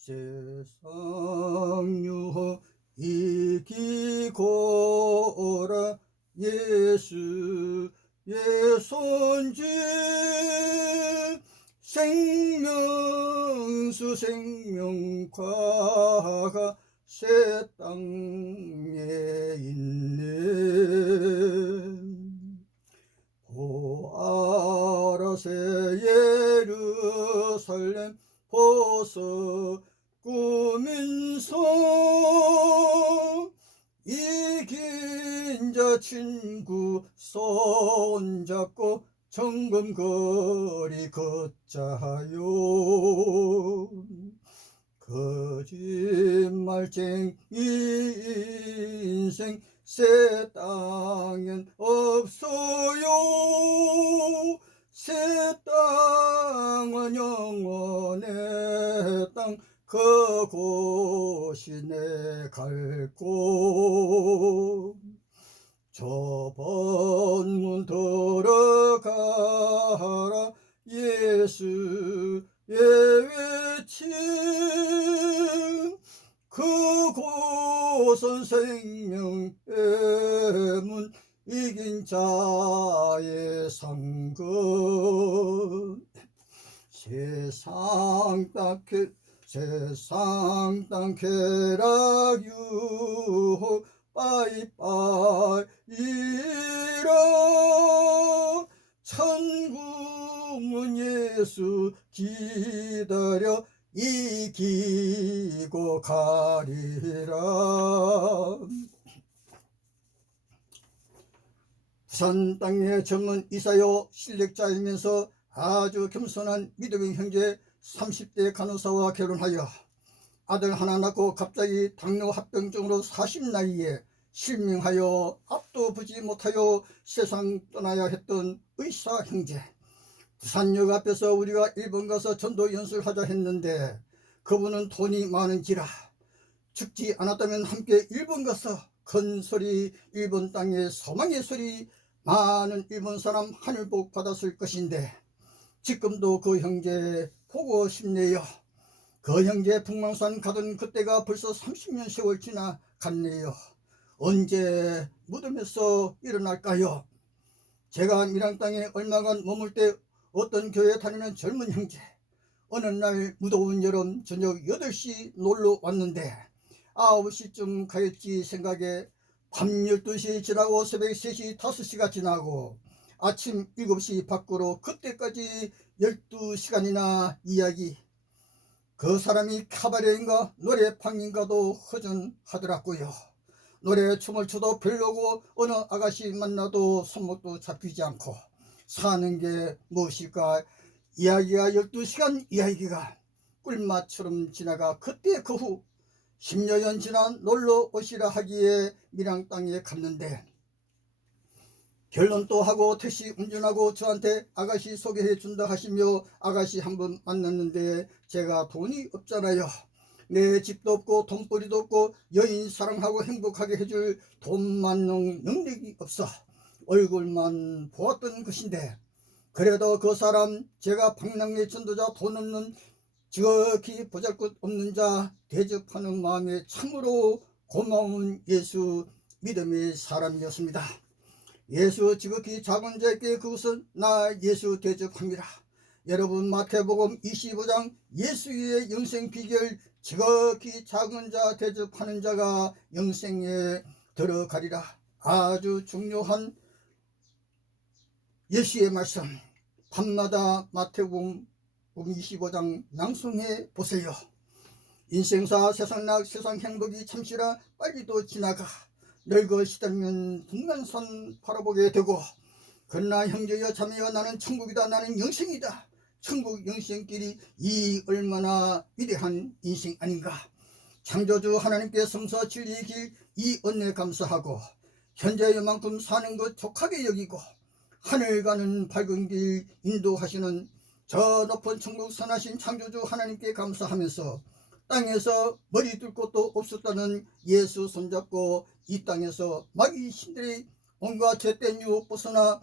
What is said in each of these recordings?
세상 유혹 이기고라 예수의 손짓 생명수 생명과가 새 땅에 있네. 보아라세 예루살렘 보석 꾸민서 이긴 자 친구 손잡고 정금거리 걷자요. 거짓말쟁이 인생 새 땅엔 없어요. 새 땅은 영원의 땅 그곳이 내 갈 곳. 좁은 문 들어가라 예수의 외침 그곳은 생명의 문 이긴 자의 상급. 세상 땅 쾌락 유혹 빠이빠이라 천국은 예수 기다려 이기고 가리라. 부산 땅의 젊은 이사요 실력자이면서 아주 겸손한 믿음의 형제 30대 간호사와 결혼하여 아들 하나 낳고 갑자기 당뇨 합병증으로 40나이에 실명하여 앞도 보지 못하여 세상 떠나야 했던 의사 형제. 부산역 앞에서 우리가 일본 가서 전도 연수하자 했는데 그분은 돈이 많은지라 죽지 않았다면 함께 일본 가서 큰 소리 일본 땅에 소망의 소리 많은 일본 사람 하늘복 받았을 것인데 지금도 그 형제 보고 싶네요. 그 형제 북망산 가던 그때가 벌써 30년 세월 지나갔네요. 언제 무덤에서 일어날까요? 제가 밀양 땅에 얼마간 머물 때 어떤 교회 다니는 젊은 형제 어느 날 무더운 여름 저녁 8시 놀러 왔는데 9시쯤 가겠지 생각에 밤 12시 지나고 새벽 3시 5시가 지나고 아침 7시 밖으로 그때까지 12시간이나 이야기. 그 사람이 카바레인가 노래방인가도 허전하더라고요. 노래 춤을 춰도 별로고 어느 아가씨 만나도 손목도 잡히지 않고 사는 게 무엇일까. 이야기가 12시간 이야기가 꿀맛처럼 지나가 그때 그 후 10여 년 지나 놀러 오시라 하기에 밀양 땅에 갔는데 결혼도 하고 택시 운전하고 저한테 아가씨 소개해 준다 하시며 아가씨 한 번 만났는데 제가 돈이 없잖아요. 내 집도 없고 돈벌이도 없고 여인 사랑하고 행복하게 해줄 돈 많은 능력이 없어 얼굴만 보았던 것인데 그래도 그 사람 제가 방랑의 전도자 돈 없는 지극히 보잘것 없는 자 대접하는 마음에 참으로 고마운 예수 믿음의 사람이었습니다. 예수 지극히 작은 자에게 그것은 나 예수 대접합니다. 여러분 마태복음 25장 예수의 영생 비결 지극히 작은 자 대접하는 자가 영생에 들어가리라. 아주 중요한 예수의 말씀 밤마다 마태복음 25장 낭송해 보세요. 인생사 세상락 세상 행복이 잠시라 빨리도 지나가 늙어 시달면 북한산 바라보게 되고 그러나 형제여 자매여 나는 천국이다 나는 영생이다. 천국 영생길이 이 얼마나 위대한 인생 아닌가. 창조주 하나님께 성서 진리의 길 이 은혜 감사하고 현재 이만큼 사는 것 족하게 여기고 하늘 가는 밝은 길 인도하시는 저 높은 천국 선하신 창조주 하나님께 감사하면서 땅에서 머리 둘 곳도 없었다는 예수 손잡고 이 땅에서 마귀 신들의 온갖 죄된 유혹 벗어나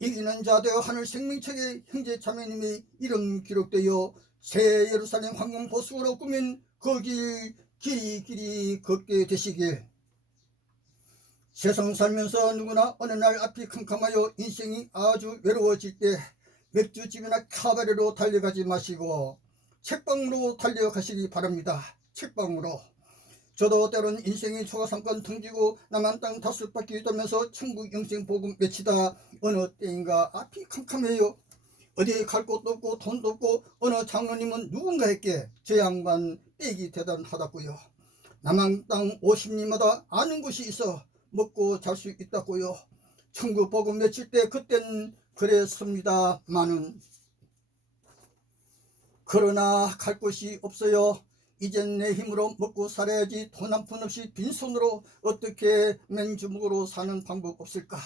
이기는 자 되어 하늘 생명책에 형제 자매님의 이름 기록되어 새 예루살렘 황금 보석으로 꾸민 그 길 길이 걷게 되시길. 세상 살면서 누구나 어느 날 앞이 캄캄하여 인생이 아주 외로워질 때 맥주집이나 카바레로 달려가지 마시고 책방으로 달려가시기 바랍니다. 책방으로. 저도 때론 인생이 초가삼권 텅지고 남한 땅 5바퀴 돌면서 천국 영생 복음 외치다 어느 때인가 앞이 캄캄해요. 어디 갈 곳도 없고 돈도 없고 어느 장로님은 누군가에게 저 양반 빽이 대단하다고요. 남한 땅 50리마다 아는 곳이 있어 먹고 잘 수 있다고요. 천국 복음 외칠 때 그땐 그랬습니다마는 그러나 갈 곳이 없어요. 이젠 내 힘으로 먹고 살아야지. 돈 한 푼 없이 빈손으로 어떻게 맨주먹으로 사는 방법 없을까.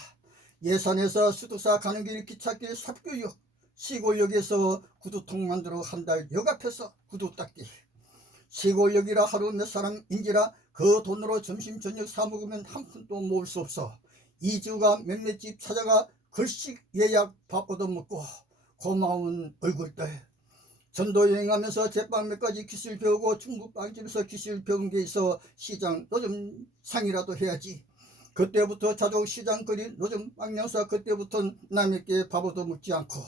예산에서 수도사 가는 길 기찻길 삽교역 시골역에서 구두통 만들어 한 달 역 앞에서 구두 닦기. 시골역이라 하루 몇 사람 인지라 그 돈으로 점심 저녁 사 먹으면 한 푼도 모을 수 없어 2주가 몇몇 집 찾아가 글씩 예약 밥 얻어먹고 고마운 얼굴들. 전도 여행하면서 제빵 몇 가지 기술 배우고 중국 빵집에서 기술 배운 게 있어 시장 노점 상이라도 해야지. 그때부터 자족 시장거리 노점 빵양사 그때부터는 남에게 밥 얻어먹지 않고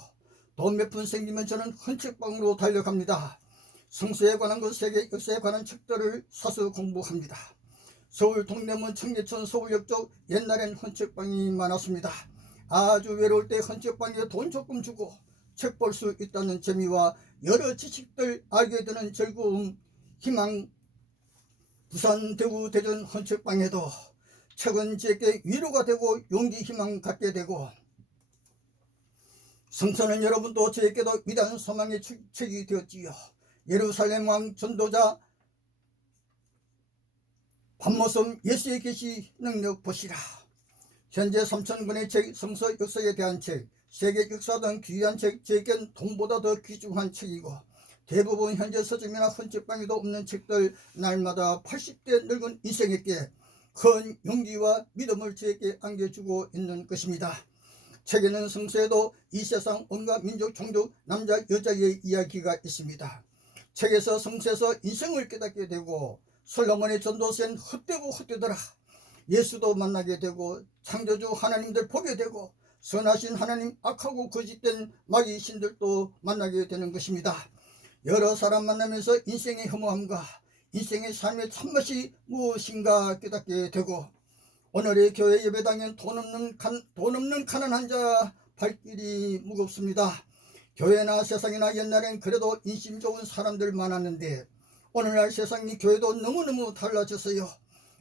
돈 몇 푼 생기면 저는 헌책방으로 달려갑니다. 성서에 관한 것, 세계 역사에 관한 책들을 사서 공부합니다. 서울 동대문 청계천 서울역 쪽 옛날엔 헌책방이 많았습니다. 아주 외로울 때 헌책방에 돈 조금 주고 책 볼 수 있다는 재미와 여러 지식들 알게 되는 즐거움, 희망. 부산, 대구, 대전 헌책방에도 책은 제게 위로가 되고 용기, 희망 갖게 되고 성서는 여러분도 저에게도 위대한 소망의 책이 되었지요. 예루살렘 왕 전도자 밤모섬 예수의 계시 능력 보시라. 현재 3,000권의 책, 성서 역사에 대한 책, 세계 역사든 귀한 책, 제겐 돈보다 더 귀중한 책이고 대부분 현재 서점이나 헌책방에도 없는 책들, 날마다 80대 늙은 인생에게 큰 용기와 믿음을 저에게 안겨주고 있는 것입니다. 책에는 성서에도 이 세상 온갖 민족, 종족, 남자, 여자의 이야기가 있습니다. 책에서 성서에서 인생을 깨닫게 되고 솔로몬의 전도서엔 헛되고 헛되더라. 예수도 만나게 되고 창조주 하나님들 보게 되고 선하신 하나님 악하고 거짓된 마귀 신들도 만나게 되는 것입니다. 여러 사람 만나면서 인생의 허무함과 인생의 삶의 참맛이 무엇인가 깨닫게 되고 오늘의 교회 예배당엔 돈 없는 가난한 자 발길이 무겁습니다. 교회나 세상이나 옛날엔 그래도 인심 좋은 사람들 많았는데 오늘날 세상이 교회도 너무너무 달라졌어요.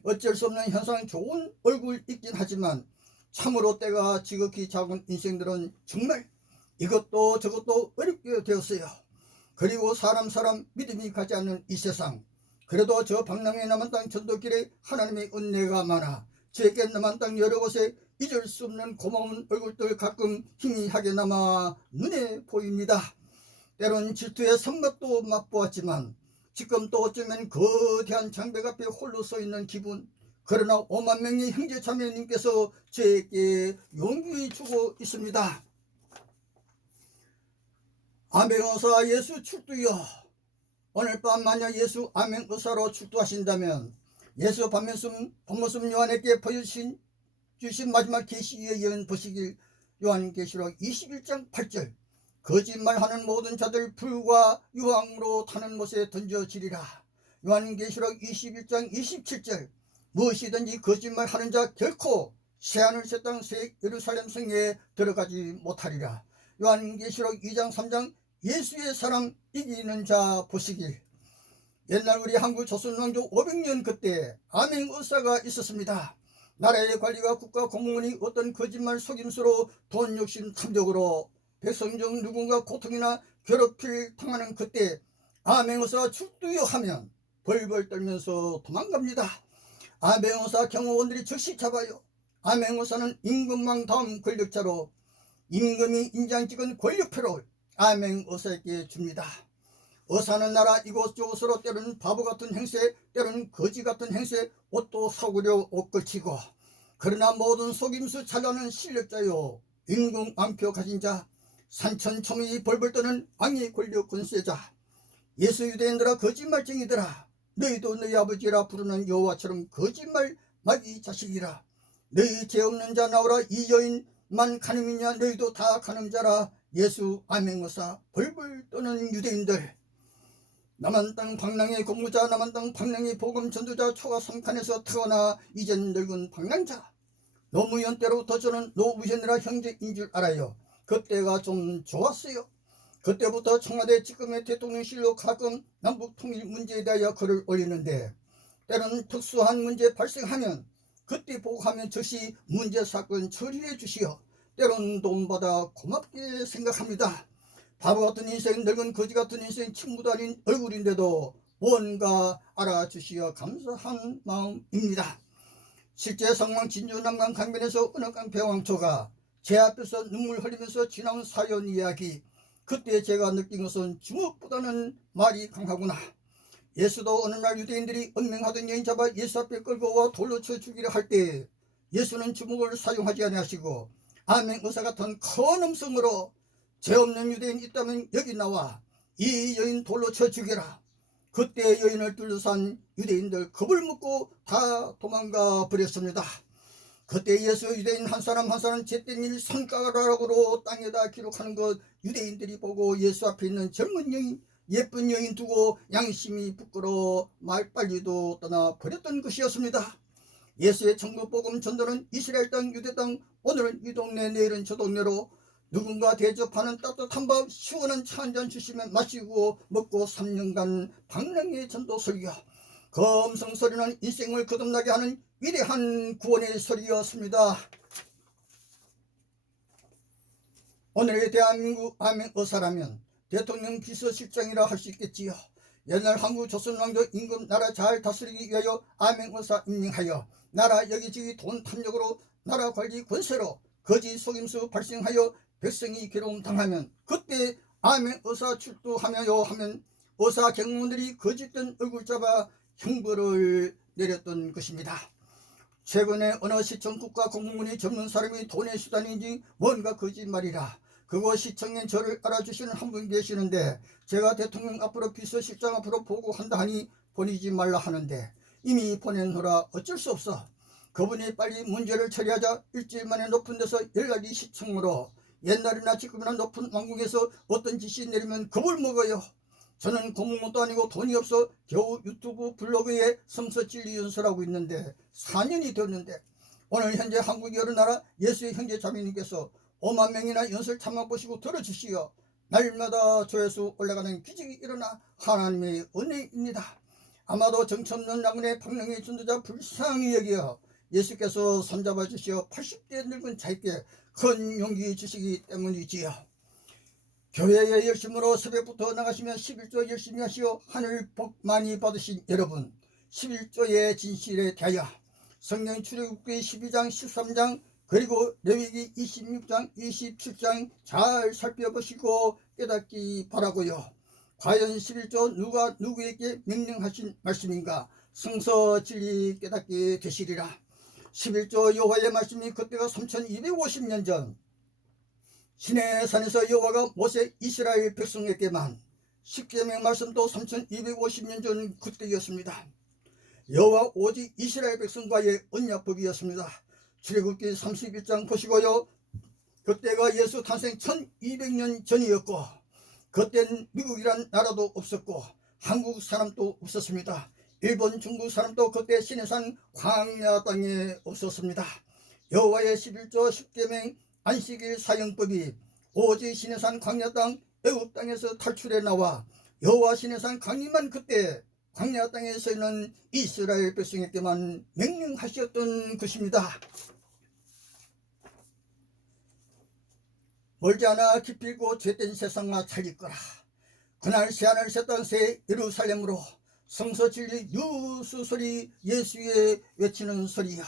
어쩔 수 없는 현상, 좋은 얼굴 있긴 하지만 참으로 때가 지극히 작은 인생들은 정말 이것도 저것도 어렵게 되었어요. 그리고 사람 믿음이 가지 않는 이 세상. 그래도 저 방랑의 남한 땅 전도길에 하나님의 은혜가 많아 제게 남한 땅 여러 곳에 잊을 수 없는 고마운 얼굴들 가끔 희미하게 남아 눈에 보입니다. 때론 질투의 선맛도 맛보았지만 지금 또 어쩌면 거대한 장벽 앞에 홀로 서 있는 기분. 그러나 5만 명의 형제 자매님께서 저에게 용기 주고 있습니다. 아멘의사 예수 출두여. 오늘 밤 만약 예수 아멘의사로 출두하신다면 예수 밤모습 요한에게 보여주신 마지막 계시의 예언 보시길. 요한계시록 21장 8절. 거짓말하는 모든 자들 불과 유황으로 타는 못에 던져지리라. 요한계시록 21장 27절. 무엇이든지 거짓말하는 자 결코 새하늘 새 땅 새 예루살렘 성에 들어가지 못하리라. 요한계시록 2장 3장. 예수의 사람 이기는 자 보시길. 옛날 우리 한국 조선 왕조 500년 그때 아멘 의사가 있었습니다. 나라의 관리가 국가 공무원이 어떤 거짓말 속임수로 돈 욕심 탐욕으로 백성 중 누군가 고통이나 괴롭힐 당하는 그때 아멘 의사가 출두여 하면 벌벌 떨면서 도망갑니다. 아멘 의사 경호원들이 즉시 잡아요. 아멘 의사는 임금왕 다음 권력자로 임금이 인장 찍은 권력표를 아멘 의사에게 줍니다. 의사는 나라 이곳저곳으로 때로는 바보 같은 행세, 때로는 거지 같은 행세, 옷도 사구려 옷 걸치고, 그러나 모든 속임수 잘하는 실력자요 임금 왕표 가진 자, 산천초미 벌벌 떠는 왕의 권력 권세자, 예수 유대인들아 거짓말쟁이들아, 너희도 너희 아버지라 부르는 여호와처럼 거짓말 마귀 자식이라. 너희 죄 없는 자 나오라. 이 여인만 간음이냐? 너희도 다 간음자라. 예수 아멘거사. 벌벌 떠는 유대인들, 남한 땅 방랑의 공무자, 남한 땅 방랑의 복음 전도자, 초가 3칸에서 태어나 이젠 늙은 방랑자. 노무현 때로부터 저는 노무현이라 형제인 줄 알아요. 그때가 좀 좋았어요. 그때부터 청와대 지금의 대통령실로 가끔 남북 통일 문제에 대하여 글을 올리는데, 때로는 특수한 문제 발생하면 그때 보고하면 즉시 문제 사건 처리해 주시어 때로는 도움받아 고맙게 생각합니다. 바보 같은 인생, 늙은 거지 같은 인생, 친구도 아닌 얼굴인데도 뭔가 알아주시어 감사한 마음입니다. 실제 상황 진주 남강 강변에서 은하강 배왕초가 제 앞에서 눈물 흘리면서 지나온 사연 이야기, 그때 제가 느낀 것은 주먹보다는 말이 강하구나. 예수도 어느 날 유대인들이 언맹하던 여인 잡아 예수 앞에 끌고 와 돌로 쳐 죽이려 할 때 예수는 주먹을 사용하지 아니하시고 아멘 의사 같은 큰 음성으로 죄 없는 유대인 있다면 여기 나와 이 여인 돌로 쳐 죽여라. 그때 여인을 둘러싼 유대인들 겁을 먹고 다 도망가 버렸습니다. 그때 예수 유대인 한 사람 한 사람 죄된 일 손가락으로 땅에다 기록하는 것 유대인들이 보고 예수 앞에 있는 젊은 여인, 예쁜 여인 두고 양심이 부끄러워 말빨리도 떠나 버렸던 것이었습니다. 예수의 천국 복음 전도는 이스라엘 땅, 유대 땅, 오늘은 이 동네, 내일은 저 동네로 누군가 대접하는 따뜻한 밥, 시원한 차 한 잔 주시면 마시고 먹고 3년간 방랑의 전도 설교, 검성 소리는 인생을 거듭나게 하는 위대한 구원의 소리였습니다. 오늘의 대한민국 아멘 의사라면 대통령 비서실장이라 할 수 있겠지요. 옛날 한국 조선 왕조 임금 나라 잘 다스리기 위하여 아멘 의사 임명하여 나라 여기저기 돈 탐욕으로 나라 관리 권세로 거짓 속임수 발생하여 백성이 괴로움 당하면 그때 아멘 의사 출두하며요 하면 의사 경무원들이 거짓된 얼굴 잡아 형벌을 내렸던 것입니다. 최근에 어느 시청 국가 공무원이 젊은 사람이 돈의 수단인지 뭔가 거짓말이라 그거 시청에 저를 알아주시는 한 분 계시는데, 제가 대통령 앞으로 비서실장 앞으로 보고한다 하니 보내지 말라 하는데 이미 보낸후라 어쩔 수 없어. 그분이 빨리 문제를 처리하자 일주일 만에 높은 데서 연락이 시청으로 옛날이나 지금이나 높은 왕궁에서 어떤 지시 내리면 겁을 먹어요. 저는 공무원도 아니고 돈이 없어 겨우 유튜브 블로그에 성서진리 연설하고 있는데 4년이 되었는데 오늘 현재 한국 여러 나라 예수의 형제 자매님께서 5만 명이나 연설 참만 보시고 들어주시어 날마다 조회수 올라가는 기적이 일어나 하나님의 은혜입니다. 아마도 정천는 나문의 방랑의 전도자 불쌍히 여기어 예수께서 손잡아 주시어 80대 늙은 자에게 큰 용기 주시기 때문이지요. 교회의 열심으로 새벽부터 나가시면 11조 열심히 하시어 하늘 복 많이 받으신 여러분, 11조의 진실에 대하여 성경 출애굽기 12장 13장 그리고 레위기 26장 27장 잘 살펴보시고 깨닫기 바라고요. 과연 11조 누가 누구에게 명령하신 말씀인가? 성서 진리 깨닫게 되시리라. 11조 여호와의 말씀이 그때가 3250년 전 시내산에서 여호와가 모세 이스라엘 백성에게만 십계명 말씀도 3250년 전 그때였습니다. 여호와 오직 이스라엘 백성과의 언약법이었습니다. 출애굽기 31장 보시고요. 그때가 예수 탄생 1200년 전이었고 그땐 미국이란 나라도 없었고 한국 사람도 없었습니다. 일본, 중국 사람도 그때 시내산 광야 땅에 없었습니다. 여호와의 11조 십계명 안식일 사형법이 오직 시내산 광야 땅 애굽 땅에서 탈출해 나와 여호와 시내산 강림한 그때 광야 땅에 서 있는 이스라엘 백성에게만 명령하셨던 것입니다. 멀지 않아 기필고 죄된 세상과 살릴 거라. 그날 새하늘 새 땅 새 예루살렘으로 성서 진리 유수 소리 예수의 외치는 소리요.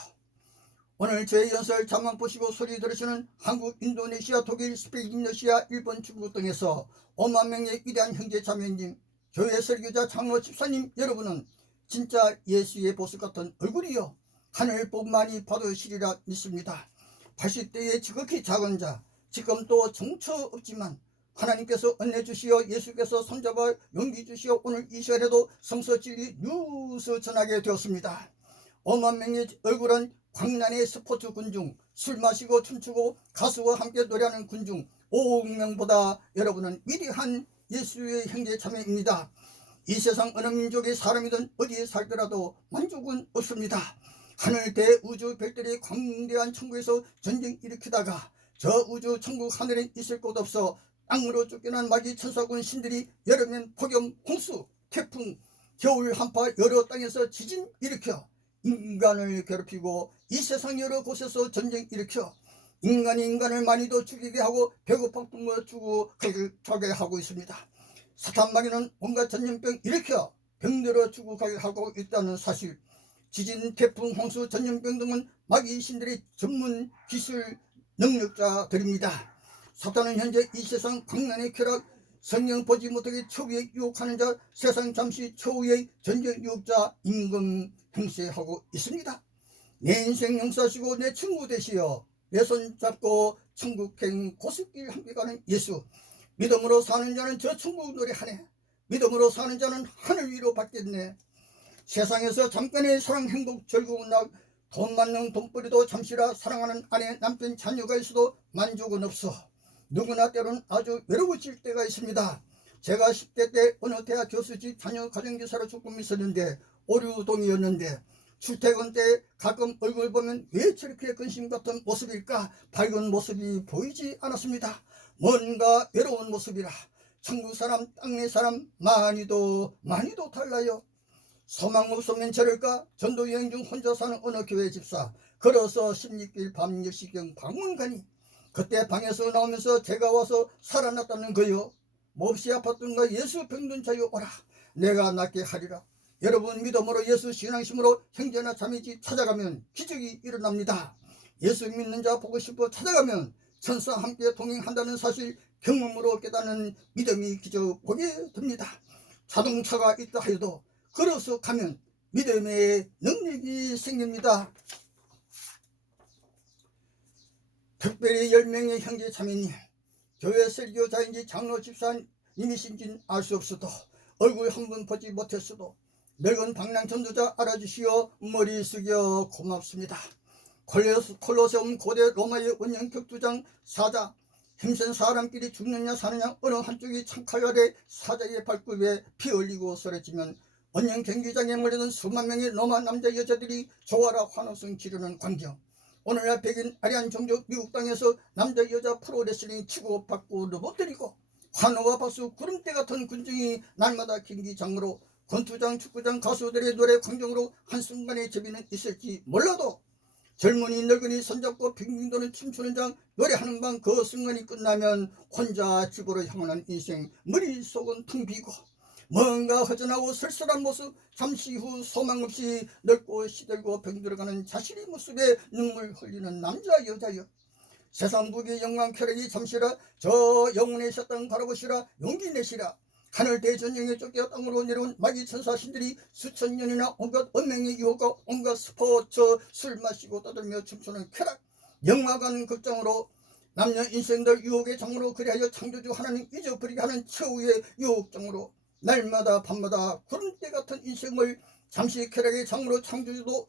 오늘 저의 연설 잠만 보시고 소리 들으시는 한국, 인도네시아, 독일, 스페인, 러시아, 일본, 중국 등에서 5만 명의 위대한 형제 자매님, 교회 설교자, 장로, 집사님 여러분은 진짜 예수의 보석 같은 얼굴이요 하늘 복 많이 받으시리라 믿습니다. 80대의 지극히 작은 자, 지금 또 정처 없지만 하나님께서 은혜 주시어 예수께서 손잡아 용기 주시어 오늘 이 시간에도 성서 진리 뉴스 전하게 되었습니다. 5만 명의 얼굴은 광란의 스포츠 군중, 술 마시고 춤추고 가수와 함께 노래하는 군중 5억 명보다 여러분은 위대한 예수의 형제 자매입니다. 이 세상 어느 민족의 사람이든 어디에 살더라도 만족은 없습니다. 하늘 대우주 별들이 광대한 천국에서 전쟁 일으키다가 저 우주 천국 하늘엔 있을 곳 없어 땅으로 쫓겨난 마귀 천사군 신들이 여름엔 폭염 홍수 태풍 겨울 한파 여러 땅에서 지진 일으켜 인간을 괴롭히고 이 세상 여러 곳에서 전쟁 일으켜 인간이 인간을 많이도 죽이게 하고 배고파 굶어 죽게 하고 있습니다. 사탄 마귀는 온갖 전염병 일으켜 병들어 죽어가게 하고 있다는 사실, 지진, 태풍, 홍수, 전염병 등은 마귀 신들의 전문 기술 능력자들입니다. 사탄은 현재 이 세상 광란의 쾌락, 성령 보지 못하게 초기에 유혹하는 자, 세상 잠시 초기의 전쟁 유혹자 임금 행세하고 있습니다. 내 인생 용서하시고 내 친구 되시어 내 손 잡고 천국행 고속길 함께 가는 예수, 믿음으로 사는 자는 저 천국 노래하네. 믿음으로 사는 자는 하늘 위로 받겠네. 세상에서 잠깐의 사랑, 행복, 즐거운 날, 돈 많는 돈벌이도 잠시라 사랑하는 아내, 남편, 자녀가 있어도 만족은 없어. 누구나 때로는 아주 외로워질 때가 있습니다. 제가 10대 때 어느 대학 교수직 자녀 가정교사로 조금 있었는데 오류동이었는데 출퇴근 때 가끔 얼굴 보면 왜 저렇게 근심 같은 모습일까? 밝은 모습이 보이지 않았습니다. 뭔가 외로운 모습이라. 천국 사람, 땅내 사람 많이도 달라요. 소망 없으면 저럴까? 전도 여행 중 혼자 사는 어느 교회 집사, 걸어서 16길 밤 10시경 방문 가니 그때 방에서 나오면서 제가 와서 살아났다는 거요. 몹시 아팠던가 예수 병든 자여 오라, 내가 낫게 하리라. 여러분, 믿음으로 예수 신앙심으로 형제나 자매지 찾아가면 기적이 일어납니다. 예수 믿는 자 보고 싶어 찾아가면 천사 함께 동행한다는 사실 경험으로 깨닫는 믿음이 기적 보게 됩니다. 자동차가 있다 하여도 걸어서 가면 믿음의 능력이 생깁니다. 특별히 10명의 형제 자매님, 교회 설교자인지 장로 집사님이신지는 알 수 없어도 얼굴 한 번 보지 못했어도 늙은 방랑 전도자 알아주시어 머리 숙여 고맙습니다. 콜로세움 고대 로마의 원형 격투장 사자, 힘센 사람끼리 죽느냐 사느냐 어느 한쪽이 창칼 아래 사자의 발굽에 피 흘리고 쓰러지면 원형 경기장에 몰려든 수만 명의 로마 남자 여자들이 조화라 환호성 지르는 광경. 오늘날 백인 아리안 종족 미국 땅에서 남자 여자 프로레슬링 치고받고 넘어뜨리고 환호와 박수 구름대 같은 군중이 날마다 경기장으로 권투장 축구장 가수들의 노래 광경으로 한순간의 재미는 있을지 몰라도 젊은이 늙은이 손잡고 빙빙 도는 춤추는 장 노래하는 방 그 순간이 끝나면 혼자 집으로 향하는 인생 머릿속은 텅 비고 뭔가 허전하고 쓸쓸한 모습, 잠시 후 소망 없이 늙고 시들고 병들어가는 자신의 모습에 눈물 흘리는 남자 여자여, 세상 무기의 영광 쾌락이 잠시라 저 영혼의 샷땅 바라보시라 용기 내시라. 하늘 대전쟁에 쫓겨 땅으로 내려온 마귀 천사 신들이 수천 년이나 온갖 운명의 유혹과 온갖 스포츠, 술 마시고 떠들며 춤추는 쾌락, 영화관 극장으로 남녀 인생들 유혹의 장으로 그리하여 창조주 하나님 잊어버리게 하는 최후의 유혹장으로 날마다 밤마다 구름대 같은 인생을 잠시 쾌락의 장으로 창조주도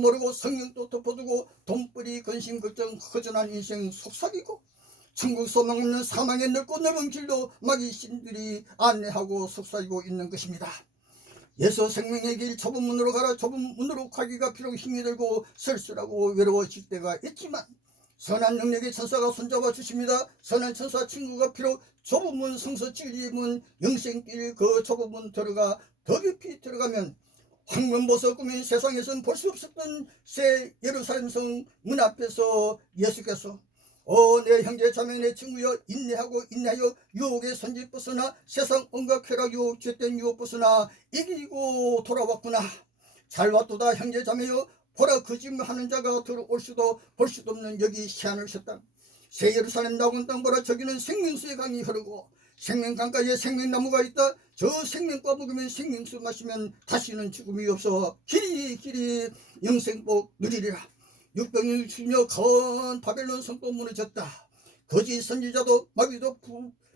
모르고 성령도 덮어두고 돈벌이 근심 걱정 허전한 인생 속삭이고 천국 소망 없는 사망의 넓고 넓은 길도 마귀 신들이 안내하고 속삭이고 있는 것입니다. 예수 생명의 길 좁은 문으로 가라. 좁은 문으로 가기가 비록 힘이 들고 쓸쓸하고 외로워질 때가 있지만 선한 능력의 천사가 손잡아 주십니다. 선한 천사 친구가 비록 좁은 문, 성서 진리의 문, 영생길 그 좁은 문 들어가 더 깊이 들어가면 황금보석 꾸민 세상에선 볼 수 없었던 새 예루살렘 성 문 앞에서 예수께서 내 형제 자매 내 친구여 인내하고 인내하여 유혹의 선지 벗어나 세상 온갖 쾌락 유혹 죄된 유혹 벗어나 이기고 돌아왔구나. 잘 왔도다 형제 자매여, 보라 거짓말하는 자가 들어올 수도 볼 수도 없는 여기 시안을 셨다. 새 예루살렘 나온 땅 보라, 저기는 생명수의 강이 흐르고 생명강가에 생명나무가 있다. 저 생명과 먹으면 생명수 마시면 다시는 죽음이 없어 길이 영생복 누리리라. 660여 건 바벨론 성도 무너졌다. 거짓 선지자도 마귀도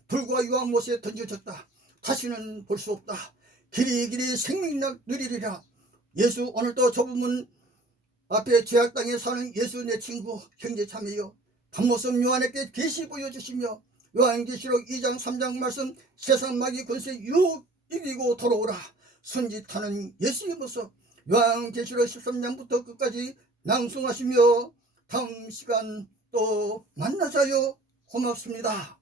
불과 유황 못에 던져졌다. 다시는 볼 수 없다. 길이길이 생명력 누리리라. 예수, 오늘도 좁은 앞에 죄악 땅에 사는 예수 내 친구 형제 자매여, 밤모습 요한에게 계시 보여주시며 요한계시록 2장 3장 말씀 세상 마귀 권세 이기고 돌아오라 선짓하는 예수의 모습 요한계시록 13장부터 끝까지 낭송하시며 다음 시간 또 만나자요. 고맙습니다.